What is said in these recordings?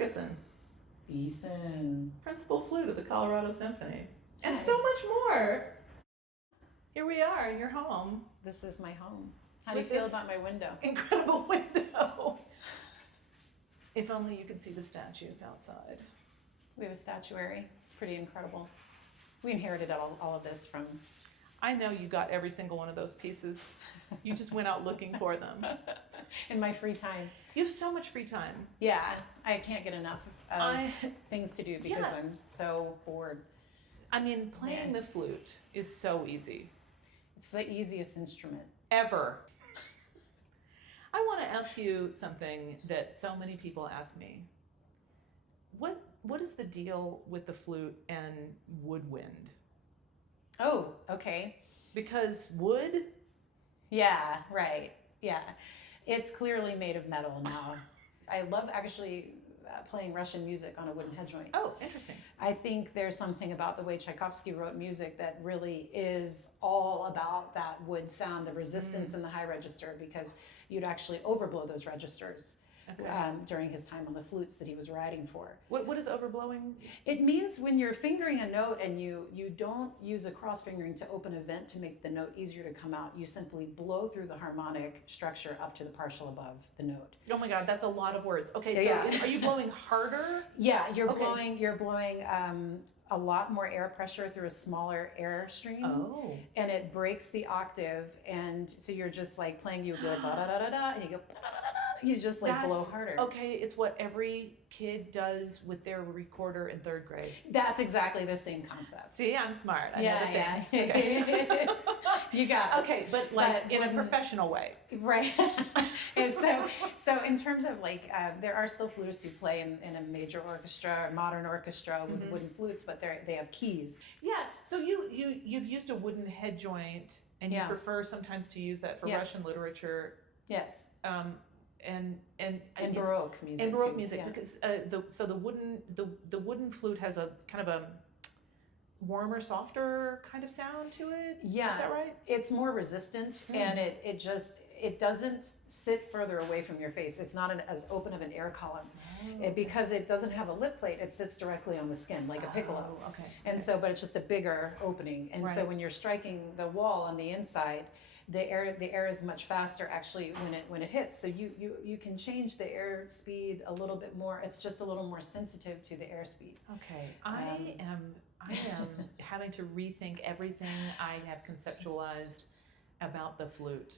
Ferguson, Beeson. principal flute of the Colorado Symphony, and so much more. Here we are in your home. This is my home. How do you feel about my window? Incredible window. If only you could see the statues outside. We have a statuary. It's pretty incredible. We inherited all of this from... I know you got every single one of those pieces. You just went out looking for them. In my free time. You have so much free time. Yeah, I can't get enough of things to do because I'm so bored. I mean, playing the flute is so easy. It's the easiest instrument. Ever. I want to ask you something that so many people ask me. What is the deal with the flute and woodwind? Oh, okay. Because wood? Yeah, right. Yeah. It's clearly made of metal now. I love actually playing Russian music on a wooden head joint. Oh, interesting. I think there's something about the way Tchaikovsky wrote music that really is all about that wood sound, the resistance in the high register, because you'd actually overblow those registers. During his time on the flutes that he was writing for. What is overblowing? It means when you're fingering a note and you don't use a cross fingering to open a vent to make the note easier to come out, you simply blow through the harmonic structure up to the partial above the note. Oh my God, that's a lot of words. Okay, so are you blowing harder? Yeah, you're blowing a lot more air pressure through a smaller air stream. Oh. And it breaks the octave, and so you're just like playing, you go da da da da da, and you go da da da da. You just like blow harder. Okay, it's what every kid does with their recorder in 3rd grade. That's exactly the same concept. See, I'm smart. I know yeah. Okay. You got it. Okay, but in a professional way. Right. And so in terms of like, there are still flutists who play in a major orchestra, a modern orchestra with wooden flutes, but they have keys. Yeah. So you've used a wooden head joint, and you prefer sometimes to use that for Russian literature. Yes. And Baroque music. And Baroque music, because the wooden flute has a kind of a warmer, softer kind of sound to it. Yeah. Is that right? It's more resistant, and it doesn't sit further away from your face. It's not as open of an air column. Because it doesn't have a lip plate, it sits directly on the skin like a piccolo. Okay. And but it's just a bigger opening. And so when you're striking the wall on the inside, the air is much faster actually when it hits. So you can change the air speed a little bit more. It's just a little more sensitive to the air speed. Okay. I am having to rethink everything I have conceptualized about the flute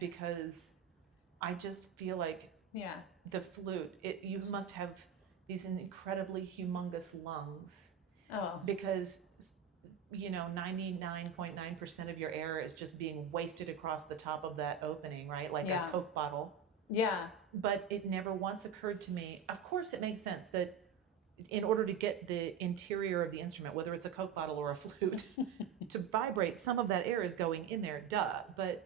because I just feel like the flute, you must have these incredibly humongous lungs. Oh. Because 99.9% of your air is just being wasted across the top of that opening, right? Like a Coke bottle. Yeah. But it never once occurred to me. Of course, it makes sense that in order to get the interior of the instrument, whether it's a Coke bottle or a flute, to vibrate, some of that air is going in there, duh. But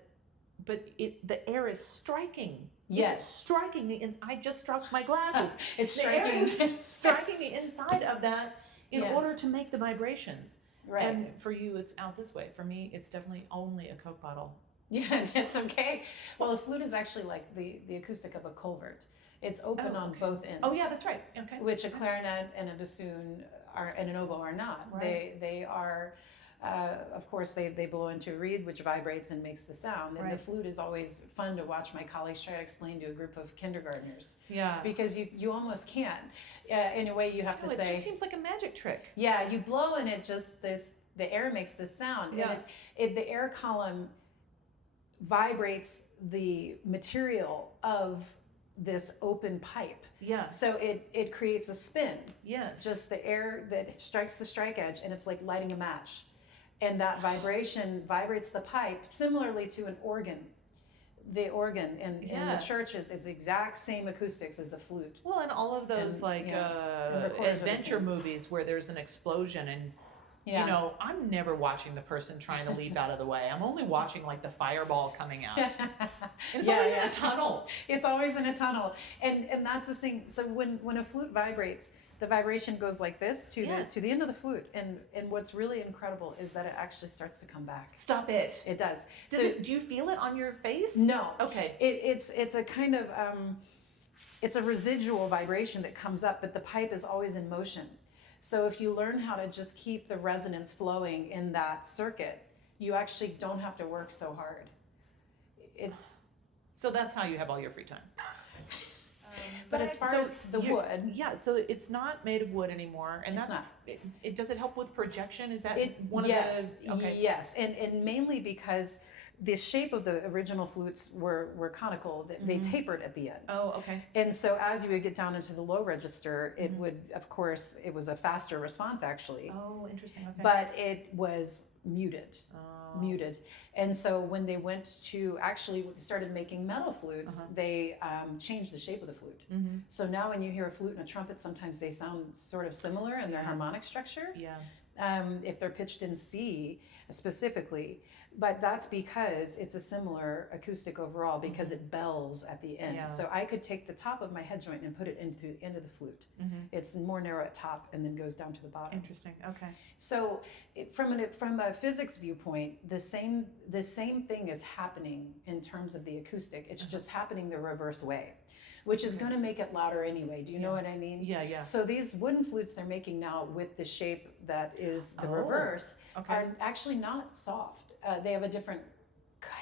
the air is striking. Yes. It's striking I just struck my glasses. It's striking. Striking the inside of that in order to make the vibrations. Right. And for you, it's out this way. For me, it's definitely only a Coke bottle. Yeah, that's okay. Well, a flute is actually like the acoustic of a culvert. It's open on both ends. Oh, yeah, that's right. Okay. Which a clarinet and a bassoon and an oboe are not. Right. They are, of course, they blow into a reed, which vibrates and makes the sound. And the flute is always fun to watch my colleagues try to explain to a group of kindergartners. Yeah. Because you almost can't. In a way, you have to say. It just seems like a magic trick. Yeah, you blow and it just the air makes this sound. Yeah. And the air column vibrates the material of this open pipe. Yeah. So it creates a spin. Yes. Just the air that strikes the strike edge, and it's like lighting a match. And that vibration vibrates the pipe similarly to an organ. The organ in the church is the exact same acoustics as a flute. Well, and all of those adventure movies where there's an explosion and I'm never watching the person trying to leap out of the way. I'm only watching like the fireball coming out. It's always in a tunnel. It's always in a tunnel. And that's the thing. So when a flute vibrates, the vibration goes like this to the end of the flute. And what's really incredible is that it actually starts to come back. Stop it. It does. Do you feel it on your face? No. Okay. It's a kind of it's a residual vibration that comes up, but the pipe is always in motion. So if you learn how to just keep the resonance flowing in that circuit, you actually don't have to work so hard. So that's how you have all your free time. But as far as the wood, so it's not made of wood anymore, and it's that's not. It does it help with projection? Is that one yes, of the yes, and mainly because the shape of the original flutes were conical. They tapered at the end. Oh, okay. And so as you would get down into the low register, it would, of course, it was a faster response actually. Oh, interesting. Okay. But it was muted. Muted. And so when they went to actually started making metal flutes, they changed the shape of the flute. So now when you hear a flute and a trumpet, sometimes they sound sort of similar in their harmonic structure. Yeah. If they're pitched in C specifically. But that's because it's a similar acoustic overall, because it bells at the end. Yeah. So I could take the top of my head joint and put it into the end of the flute. It's more narrow at top and then goes down to the bottom. Interesting. Okay. So from a physics viewpoint, the same thing is happening in terms of the acoustic. It's just happening the reverse way, which is going to make it louder anyway. Do you know what I mean? Yeah, yeah. So these wooden flutes they're making now with the shape that is the reverse are actually not soft. They have a different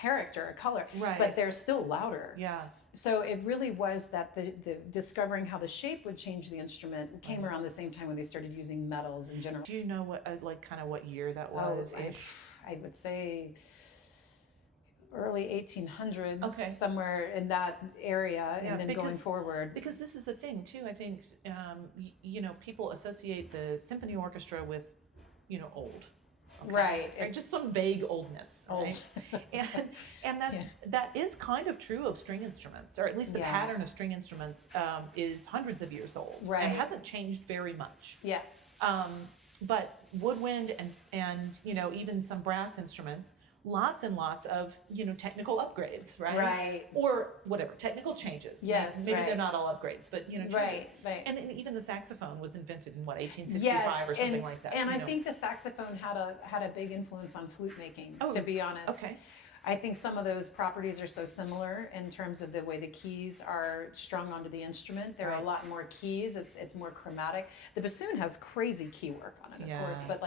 character, a color, but they're still louder. Yeah. So it really was that the discovering how the shape would change the instrument came around the same time when they started using metals in general. Do you know what, kind of what year that was? I would say early 1800s, somewhere in that area, and then going forward. Because this is a thing too. I think people associate the symphony orchestra with old. Okay. Right. Just some vague oldness, right? and that is kind of true of string instruments, or at least the pattern of string instruments is hundreds of years old, and hasn't changed very much. Yeah. But woodwind and even some brass instruments, lots and lots of technical upgrades, right? Right. Or whatever, technical changes. Yes. Maybe they're not all upgrades, but changes. Right. And then even the saxophone was invented in 1865 or something like that. And I think the saxophone had a big influence on flute making. To be honest. Okay. I think some of those properties are so similar in terms of the way the keys are strung onto the instrument. There are a lot more keys. It's more chromatic. The bassoon has crazy key work on it, of course, but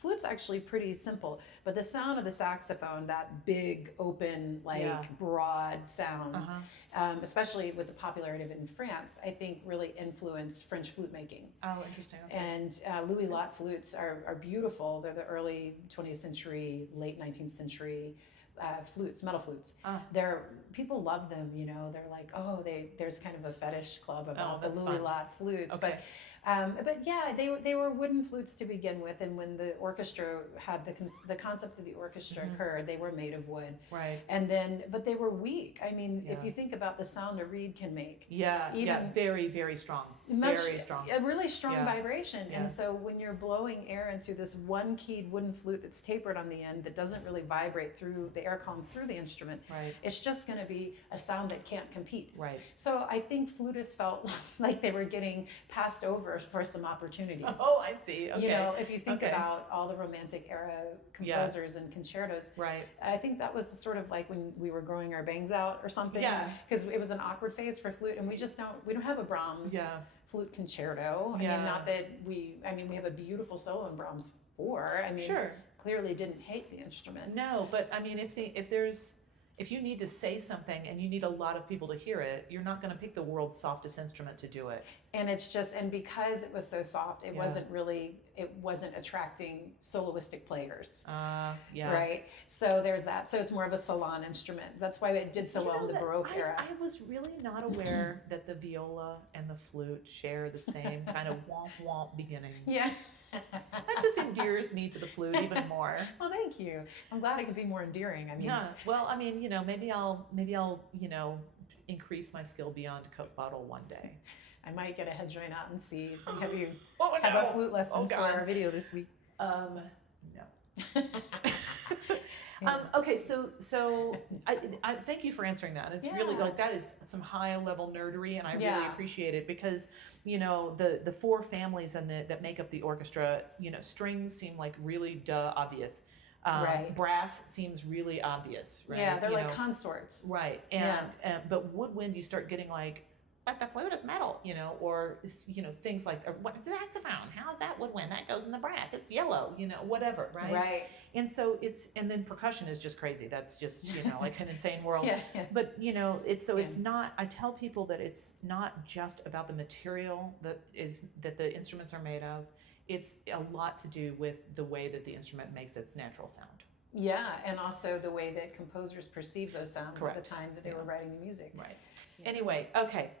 flute's actually pretty simple. But the sound of the saxophone, that big, open, broad sound, especially with the popularity of it in France, I think really influenced French flute making. Oh, interesting. Okay. And Louis Lot flutes are beautiful. They're the early 20th century, late 19th century flutes, metal flutes. People love them, they're like, there's kind of a fetish club about the Louis Lot flutes. Okay. But yeah, they were wooden flutes to begin with, and when the orchestra had the concept of the orchestra occurred, they were made of wood. Right. And then, but they were weak. I mean, if you think about the sound a reed can make. Very, very strong. Very strong. A really strong vibration. Yeah. And so when you're blowing air into this one-keyed wooden flute that's tapered on the end, that doesn't really vibrate through the air column through the instrument, it's just going to be a sound that can't compete. Right. So I think flutists felt like they were getting passed over for some opportunities. Oh, I see. Okay. If you think about all the Romantic era composers and concertos, I think that was sort of like when we were growing our bangs out or something. Because it was an awkward phase for flute, and we don't have a Brahms flute concerto. I mean, not that we have a beautiful solo in Brahms 4. I mean, clearly didn't hate the instrument. No, but I mean, if you need to say something and you need a lot of people to hear it, you're not going to pick the world's softest instrument to do it. And and because it was so soft, it wasn't attracting soloistic players. Right? So there's that. So it's more of a salon instrument. That's why it did so well in the Baroque era. I was really not aware that the viola and the flute share the same kind of womp-womp beginnings. Yeah. That just endears me to the flute even more. Well, thank you. I'm glad I could be more endearing. I mean, well, I mean, maybe I'll, increase my skill beyond Coke bottle one day. I might get a head joint out and see. Have you have a flute lesson for our video this week? No. Okay, so I thank you for answering that. It's really that is some high level nerdery, and I really appreciate it because the four families that make up the orchestra, strings seem like really obvious. Brass seems really obvious, right? Yeah, they're like consorts. Right, and but woodwind you start getting like but the flute is metal, or, things like, what is the saxophone? How's that woodwind? That goes in the brass. It's yellow, whatever, right? Right. And so and then percussion is just crazy. That's just, like an insane world. Yeah. But, it's not, I tell people that it's not just about the material that the instruments are made of. It's a lot to do with the way that the instrument makes its natural sound. Yeah, and also the way that composers perceive those sounds Correct. At the time that they were writing the music. Right. Yeah. Anyway, okay.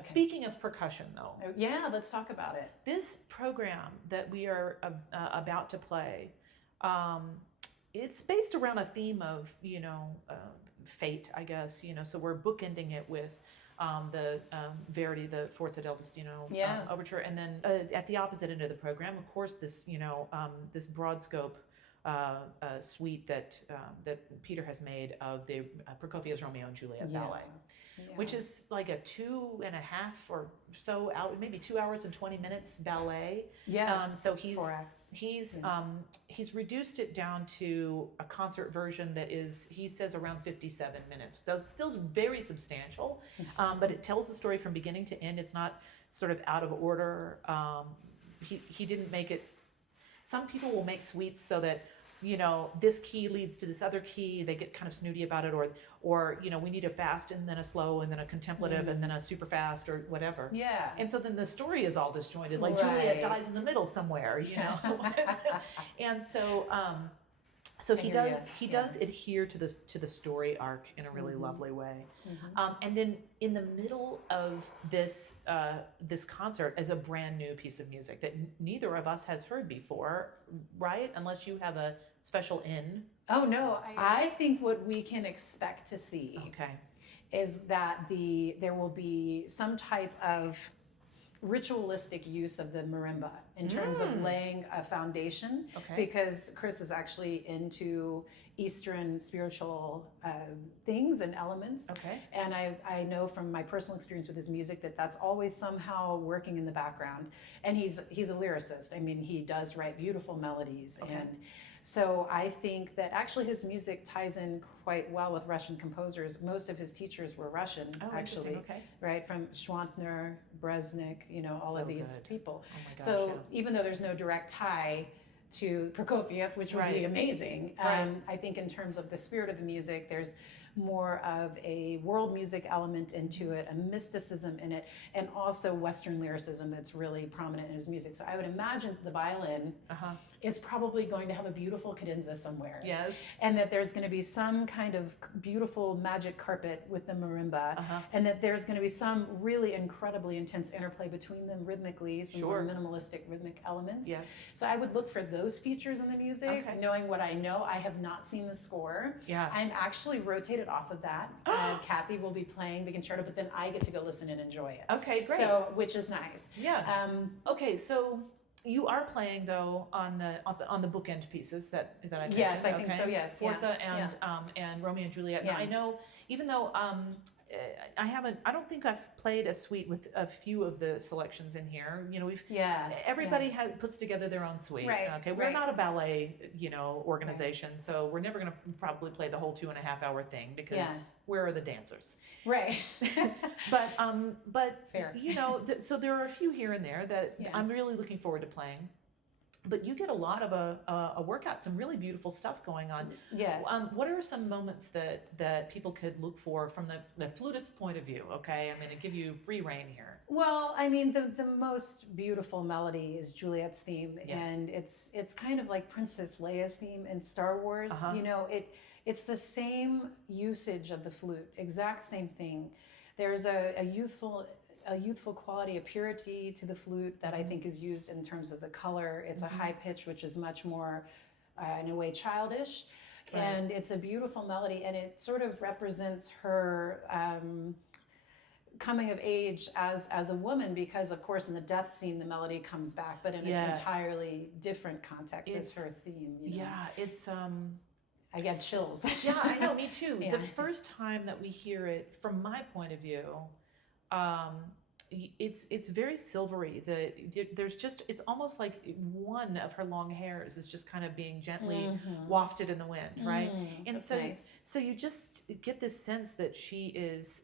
Speaking of percussion, though. Yeah, let's talk about it. This program that we are about to play, it's based around a theme of, fate, I guess. So we're bookending it with the Verdi, the Forza del Destino overture, and then at the opposite end of the program, of course, this this broad scope suite that Peter has made of the Prokofiev's Romeo and Juliet ballet, which is like a 2.5 or so out, maybe 2 hours and 20 minutes ballet. Yes. So he's 4 acts. He's reduced it down to a concert version that is, he says, around 57 minutes. So it's still very substantial, but it tells the story from beginning to end. It's not sort of out of order. He didn't make it. Some people will make suites so that, this key leads to this other key. They get kind of snooty about it, or we need a fast and then a slow and then a contemplative and then a super fast or whatever. Yeah. And so then the story is all disjointed. Like Juliet dies in the middle somewhere, And so he does adhere to the story arc in a really lovely way. And then in the middle of this concert is a brand new piece of music that neither of us has heard before, right? Unless you have a special in. Oh no, I think what we can expect to see is that there will be some type of ritualistic use of the marimba in terms of laying a foundation, because Chris is actually into Eastern spiritual things and elements, and I know from my personal experience with his music that that's always somehow working in the background. And he's a lyricist. I mean, he does write beautiful melodies, and so I think that actually his music ties in quite well with Russian composers. Most of his teachers were Russian, actually, right? From Schwantner, Breznik, all of these people. Oh my gosh, so even though there's no direct tie to Prokofiev, which would be amazing, I think in terms of the spirit of the music, there's more of a world music element into it, a mysticism in it, and also Western lyricism that's really prominent in his music. So I would imagine the violin is probably going to have a beautiful cadenza somewhere. Yes. And that there's going to be some kind of beautiful magic carpet with the marimba, and that there's going to be some really incredibly intense interplay between them rhythmically, some more minimalistic rhythmic elements. Yes. So I would look for those features in the music, knowing what I know. I have not seen the score. Yeah. I'm actually rotated off of that. Kathy will be playing the concerto, but then I get to go listen and enjoy it. Okay, great. So, which is nice. Yeah. Okay, so you are playing though on the bookend pieces that I mentioned. Yes, I think so. Yes. Forza and Romeo and Juliet. Yeah. And I know, even though I don't think I've played a suite with a few of the selections in here. Everybody puts together their own suite. Right. Okay, we're not a ballet, organization, so we're never going to probably play the whole 2.5 hour thing because where are the dancers? Right. but fair. So there are a few here and there that I'm really looking forward to playing. But you get a lot of a workout, some really beautiful stuff going on. Yes. What are some moments that people could look for from the flutist's point of view? Okay, I'm going to give you free rein here. Well, I mean, the most beautiful melody is Juliet's theme, and it's kind of like Princess Leia's theme in Star Wars. It's the same usage of the flute, exact same thing. There's a youthful quality, a purity to the flute that I think is used in terms of the color. It's a high pitch, which is much more, in a way, childish. Right. And it's a beautiful melody, and it sort of represents her coming of age as a woman, because, of course, in the death scene, the melody comes back, but in an entirely different context as her theme. Yeah, it's... I get chills. Yeah, I know, me too. The first time that we hear it, from my point of view, it's very silvery. It's almost like one of her long hairs is just kind of being gently wafted in the wind, right? And so you just get this sense that she is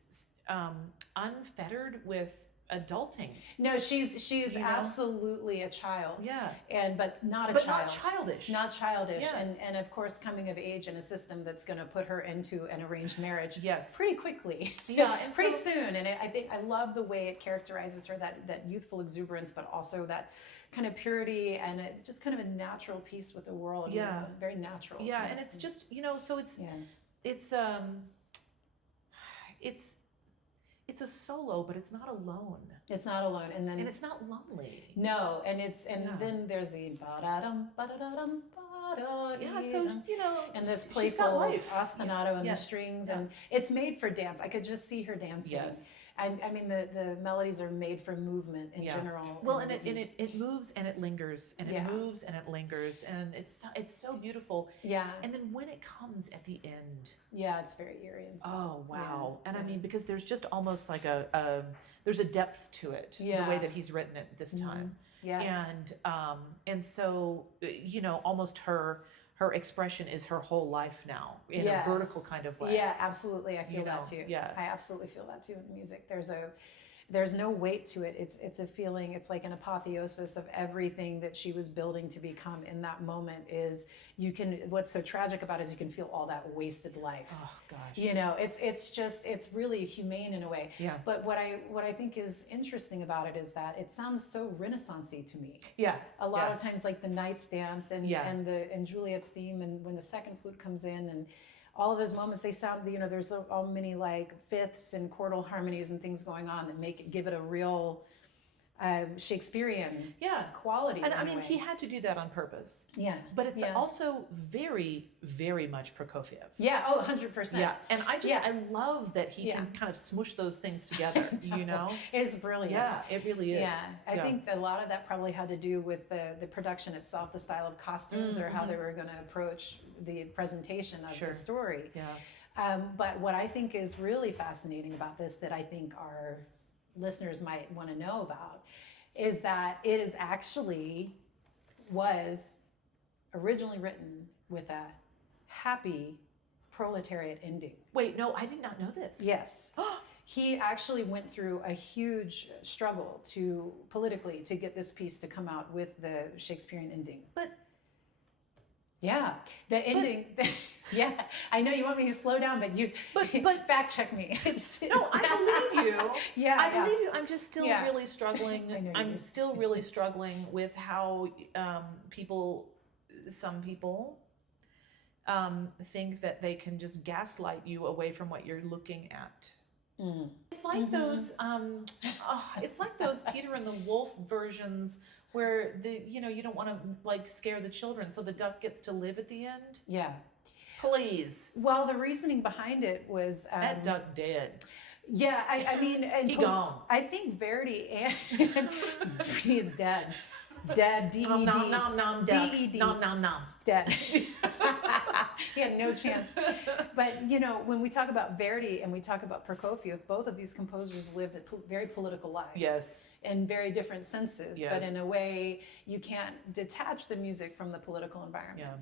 unfettered interfered with adulting. No, she's absolutely a child. Yeah. But not not childish. Not childish. Yeah. And of course coming of age in a system that's going to put her into an arranged marriage pretty quickly. Yeah. And pretty soon. And I think I love the way it characterizes her, that youthful exuberance, but also that kind of purity and just kind of a natural peace with the world. Yeah. Very natural. Yeah. And it's just, so it's a solo, but it's not alone. It's not alone, and it's not lonely. No, and then there's the ba-da-dum, ba-da-da-dum, ba-da-dee-dum. Yeah, so and this playful ostinato and the strings, and it's made for dance. I could just see her dancing. Yes. I mean the melodies are made for movement in general. Well, and it moves and it lingers and it moves and it lingers, and it's so beautiful. Yeah. And then when it comes at the end, it's very eerie. Oh wow! And I mean, because there's just almost like there's a depth to it, the way that he's written it this time. Yes. And so almost her expression is her whole life now in a vertical kind of way. Yeah, absolutely. I feel that too. Yeah, I absolutely feel that too in the music. There's no weight to it. It's a feeling. It's like an apotheosis of everything that she was building to become in that moment. What's so tragic about it is you can feel all that wasted life. Oh gosh. It's really humane in a way. Yeah. But what I think is interesting about it is that it sounds so Renaissance-y to me. Yeah. A lot of times, like the Knight's Dance and Juliet's theme, and when the second flute comes in, and all of those moments, they sound, there's all many like fifths and chordal harmonies and things going on that give it a real Shakespearean quality. And I mean, he had to do that on purpose. Yeah. But it's also very, very much Prokofiev. Yeah. Oh, 100%. Yeah. And I love that he can kind of smush those things together, It's brilliant. Yeah, it really is. Yeah. I think a lot of that probably had to do with the production itself, the style of costumes, or how they were going to approach the presentation of the story. Yeah. But what I think is really fascinating about this, that I think our listeners might want to know about, is that it was originally written with a happy proletariat ending. Wait, no, I did not know this. Yes. He actually went through a huge struggle politically to get this piece to come out with the Shakespearean ending. But yeah, the ending. Yeah, I know you want me to slow down, but fact check me. No, I believe you. Yeah, I believe you. I'm just still really struggling. I'm still really struggling with how some people think that they can just gaslight you away from what you're looking at. Mm. It's like those. It's like those Peter and the Wolf versions, where you don't want to scare the children, so the duck gets to live at the end. Yeah. Please. Well, the reasoning behind it was that duck dead. Yeah, I mean, and he gone. I think Verdi and he's dead. Dead. D-E-D. Nom nom nom duck. D-E-D. Nom nom nom. Dead. He had no chance. But when we talk about Verdi and we talk about Prokofiev, both of these composers lived very political lives. Yes. In very different senses, but in a way you can't detach the music from the political environment. Yeah.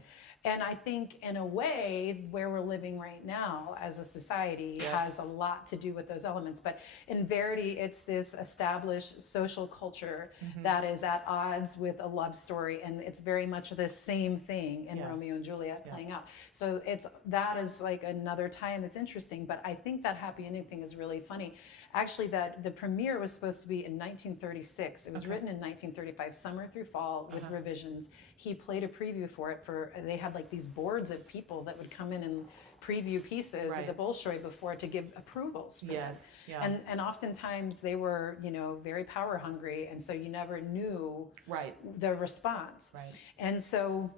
And I think in a way where we're living right now as a society has a lot to do with those elements. But in Verdi, it's this established social culture that is at odds with a love story, and it's very much the same thing in Romeo and Juliet playing out. So that is like another tie-in that's interesting. But I think that happy ending thing is really funny. Actually, that the premiere was supposed to be in 1936. It was written in 1935, summer through fall, with revisions. He played a preview for it. They had like these boards of people that would come in and preview pieces at the Bolshoi before to give approvals for them. Yeah. And oftentimes they were, very power hungry, and so you never knew the response. Right. And so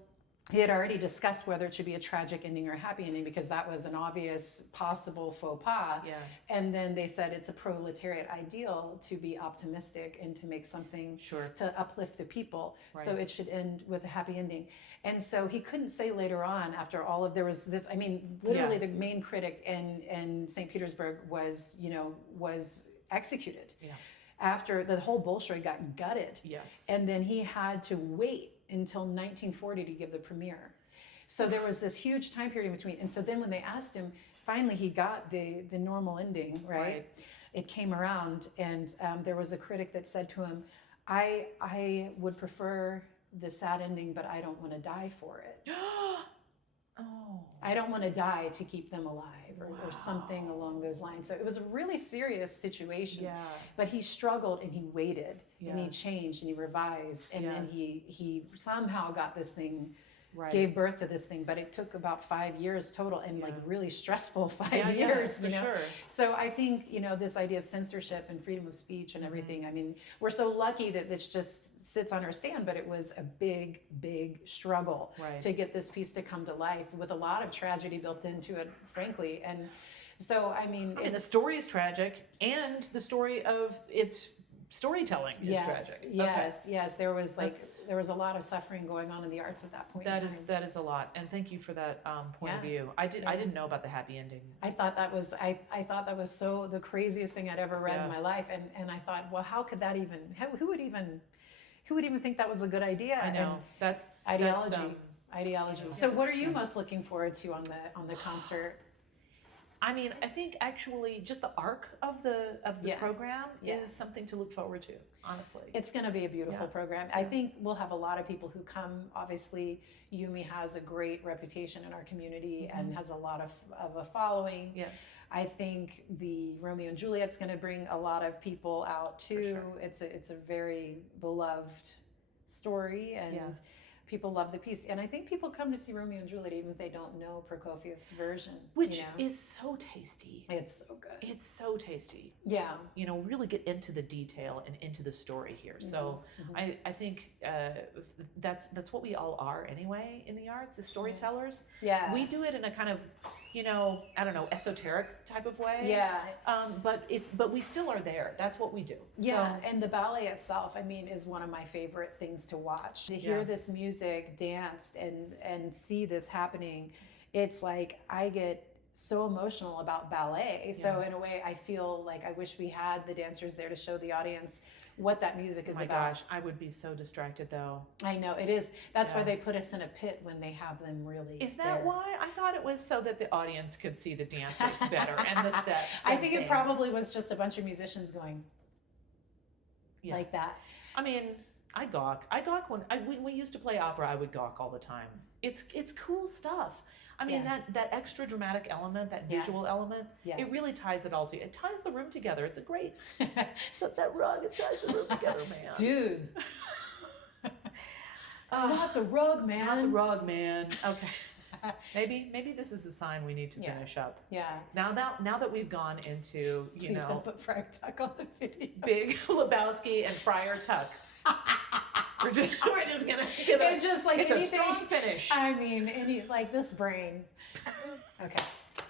he had already discussed whether it should be a tragic ending or a happy ending, because that was an obvious possible faux pas. Yeah. And then they said it's a proletariat ideal to be optimistic and to make something to uplift the people. Right. So it should end with a happy ending. And so he couldn't say later on, after all of, there was this, I mean, literally the main critic in St. Petersburg was executed. Yeah. After the whole Bolshoi got gutted. Yes. And then he had to wait until 1940 to give the premiere. So there was this huge time period in between. And so then when they asked him, finally he got the normal ending, right? it came around, and there was a critic that said to him, I would prefer the sad ending, but I don't want to die for it. Oh. I don't want to die to keep them alive, or something along those lines. So it was a really serious situation. Yeah. But he struggled, and he waited, Yeah. and he changed, and he revised, and then he somehow got this thing, Right. gave birth to this thing. But it took about 5 years total, and like really stressful 5 Yeah, years. for You know. sure. So I think, you know, this idea of censorship and freedom of speech and everything. I mean, we're so lucky that this just sits on our stand, but it was a big, big struggle Right. to get this piece to come to life, with a lot of tragedy built into it, frankly. And so, I mean, the story is tragic, and the story of its storytelling is tragic. Yes. There was there was a lot of suffering going on in the arts at that point. That is a lot, and thank you for that point of view. I didn't know about the happy ending. I thought that was so the craziest thing I'd ever read in my life, and I thought, well, how could that even? Who would even think that was a good idea? I know, and that's ideology. ideology. So, what are you most looking forward to on the concert? I mean, I think actually just the arc of the program is something to look forward to, honestly. It's going to be a beautiful program. I think we'll have a lot of people who come. Obviously, Yumi has a great reputation in our community and has a lot of a following. Yes. I think the Romeo and Juliet's going to bring a lot of people out too. Sure. It's a very beloved story, and people love the piece. And I think people come to see Romeo and Juliet even if they don't know Prokofiev's version. Which is so tasty. It's so good. It's so tasty. Yeah. You know, really get into the detail and into the story here. So I think that's what we all are anyway in the arts, as storytellers. Yeah. We do it in a kind of, you know, I don't know, esoteric type of way. Yeah. But we still are there. That's what we do. Yeah. So, and the ballet itself, I mean, is one of my favorite things to watch. To hear this music danced and see this happening, it's like I get so emotional about ballet. So in a way, I feel like I wish we had the dancers there to show the audience what that music is about. Oh my gosh, I would be so distracted though. I know, it is. That's why they put us in a pit when they have them really. Is that why? I thought it was so that the audience could see the dancers better and the sets. I think it probably was just a bunch of musicians going like that. I mean, I gawk. When we used to play opera, I would gawk all the time. It's cool stuff. I mean, that extra dramatic element, that visual element, it really ties it all together. It ties the room together. It's a great, except that rug, it ties the room together, man. Dude. Not the rug, man. Not the rug, man. Okay. Maybe this is a sign we need to finish up. Yeah. Now that we've gone into, Please don't put Friar Tuck on the video. Big Lebowski and Friar Tuck. We're just gonna give it. It's just like it's anything, a strong finish. I mean, like this brain. Okay,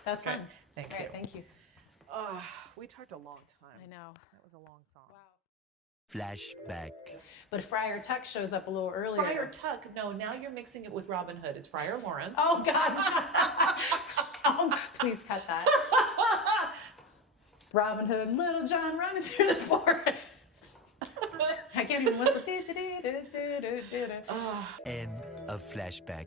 that's fun. Thank you. All right, thank you. We talked a long time. I know. That was a long song. Wow. Flashback. But Friar Tuck shows up a little earlier. Friar Tuck. No, now you're mixing it with Robin Hood. It's Friar Lawrence. Oh God! Please cut that. Robin Hood and Little John running through the forest. I can't even listen. End of flashback.